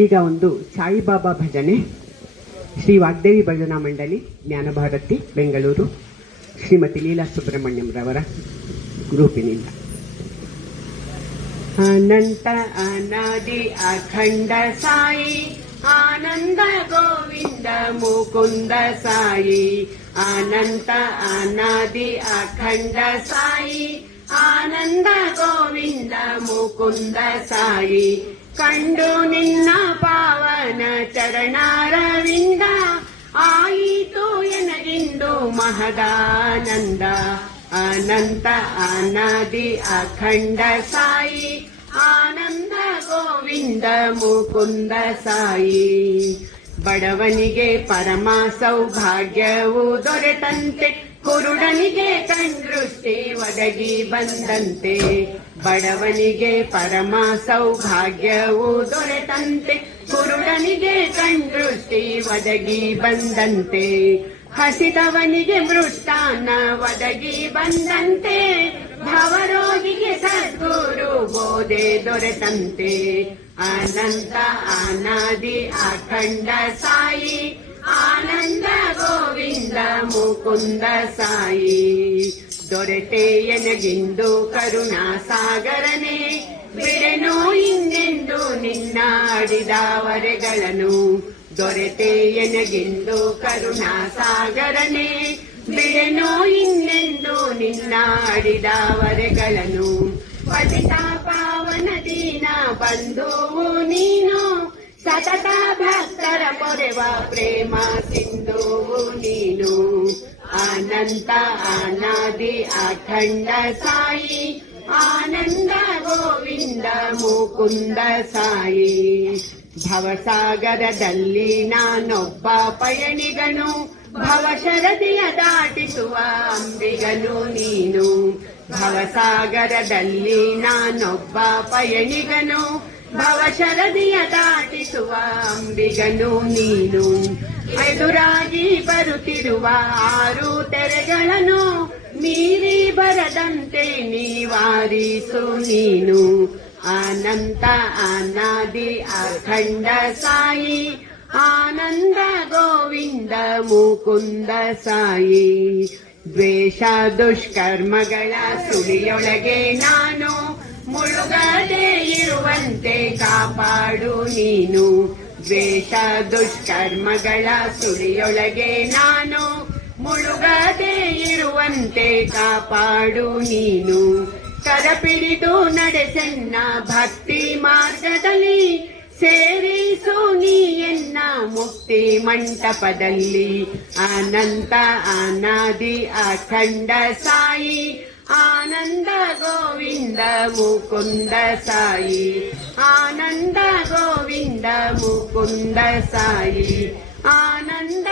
ಈಗ ಒಂದು ಸಾಯಿಬಾಬಾ ಭಜನೆ ಶ್ರೀ ವಾಗ್ದೇವಿ ಭಜನಾ ಮಂಡಳಿ ಜ್ಞಾನಭಾರತಿ ಬೆಂಗಳೂರು ಶ್ರೀಮತಿ ಲೀಲಾ ಸುಬ್ರಹ್ಮಣ್ಯಂ ರವರ ಗ್ರೂಪಿನಿಂದ. ಅನಂತ ಅನಾದಿ ಅಖಂಡ ಸಾಯಿ ಆನಂದ ಗೋವಿಂದ ಮುಕುಂದ ಸಾಯಿ. ಅನಂತ ಅನಾದಿ ಅಖಂಡ ಸಾಯಿ ಆನಂದ ಗೋವಿಂದ ಮುಕುಂದ ಸಾಯಿ. ಕಂಡು ನಿನ್ನ ಪಾವನ ಚರಣಾರವಿಂದ ಆಯಿತು ಎನಗಿಂದು ಮಹದಾನಂದ. ಅನಂತ ಅನಾದಿ ಅಖಂಡ ಸಾಯಿ ಆನಂದ ಗೋವಿಂದ ಮುಕುಂದ ಸಾಯಿ. ಬಡವನಿಗೆ ಪರಮ ಸೌಭಾಗ್ಯವು ದೊರೆತಂತೆ ಕುರುಡನಿಗೆ ಕಣ್ದೃಷ್ಟಿ ಒದಗಿ ಬಂದಂತೆ. ಬಡವನಿಗೆ ಪರಮ ಸೌಭಾಗ್ಯವು ದೊರೆತಂತೆ ಕುರುಡನಿಗೆ ಕಣ್ದೃಷ್ಟಿ ಒದಗಿ ಬಂದಂತೆ. ಹಸಿದವನಿಗೆ ಮೃಷ್ಟಾನ್ನ ಒದಗಿ ಬಂದಂತೆ ಭವರೋಗಿಗೆ ಸದ್ಗುರು ಬೋಧೆ ದೊರೆತಂತೆ. ಅನಂತ ಅನಾದಿ ಅಖಂಡ ಸಾಯಿ ಆನಂದ ಗೋವಿಂದ ಮುಕುಂದ ಸಾಯಿ. ದೊರೆತೆ ಎನಗಿಂದು ಕರುಣಾ ಸಾಗರನೆ ಬಿಡೆನು ಇನ್ನೆಂದು ನಿನ್ನ ಅಡಿದಾವರೆಗಳನ್ನು. ದೊರೆತೆ ಎನಗಿಂದು ಕರುಣಾ ಸಾಗರನೆ ಬಿಡೆನು ಇನ್ನೆಂದು ನಿನ್ನ ಅಡಿದಾವರೆಗಳನ್ನು. ಪತಿತ ಪಾವನ ದೀನ ಬಂಧುವು ನೀನು ಸತತ ಭಕ್ತರ ಪೊರೆವ ಪ್ರೇಮ ಸಿಂಧುವು ನೀನು. ಅನಂತ ಅನಾದಿ ಅಖಂಡ ಸಾಯಿ ಆನಂದ ಗೋವಿಂದ ಮುಕುಂದ ಸಾಯಿ. ಭವಸಾಗರದಲ್ಲಿ ನಾನೊಬ್ಬ ಪಯಣಿಗನು ಭವಶರದಿಯ ದಾಟಿಸುವ ಅಂಬಿಗನು ನೀನು. ಭವಸಾಗರದಲ್ಲಿ ನಾನೊಬ್ಬ ಪಯಣಿಗನು ಭವಶರದಿಯ ದಾಟಿಸುವ ಅಂಬಿಗನು ನೀನು. ಎದುರಾಗಿ ಬರುತ್ತಿರುವ ಆರು ತೆರೆಗಳನ್ನು ಮೀರಿ ಬರದಂತೆ ನೀವಾರಿಸು ನೀನು. ಅನಂತ ಅನಾದಿ ಅಖಂಡ ಸಾಯಿ ಆನಂದ ಗೋವಿಂದ ಮುಕುಂದ ಸಾಯಿ. ದ್ವೇಷ ದುಷ್ಕರ್ಮಗಳ ಸುಳಿಯೊಳಗೆ ನಾನು ಮುಳುಗದೆ ಇರುವಂತೆ ಕಾಪಾಡು ನೀನು. ದ್ವೇಷ ದುಷ್ಕರ್ಮಗಳ ಸುಳಿಯೊಳಗೆ ನಾನು ಮುಳುಗದೆ ಇರುವಂತೆ ಕಾಪಾಡು ನೀನು. ಕರಪಿಡಿದು ನಡೆಸೆನ್ನ ಭಕ್ತಿ ಮಾರ್ಗದಲ್ಲಿ ಸೇರಿಸು ನೀ ಎನ್ನ ಮುಕ್ತಿ ಮಂಟಪದಲ್ಲಿ. ಅನಂತ ಅನಾದಿ ಅಖಂಡ ಸಾಯಿ ಆನಂದ ಗೋವಿಂದ ಮುಕುಂದ ಸಾಯಿ. ಆನಂದ ಗೋವಿಂದ ಮುಕುಂದ ಸಾಯಿ. ಆನಂದ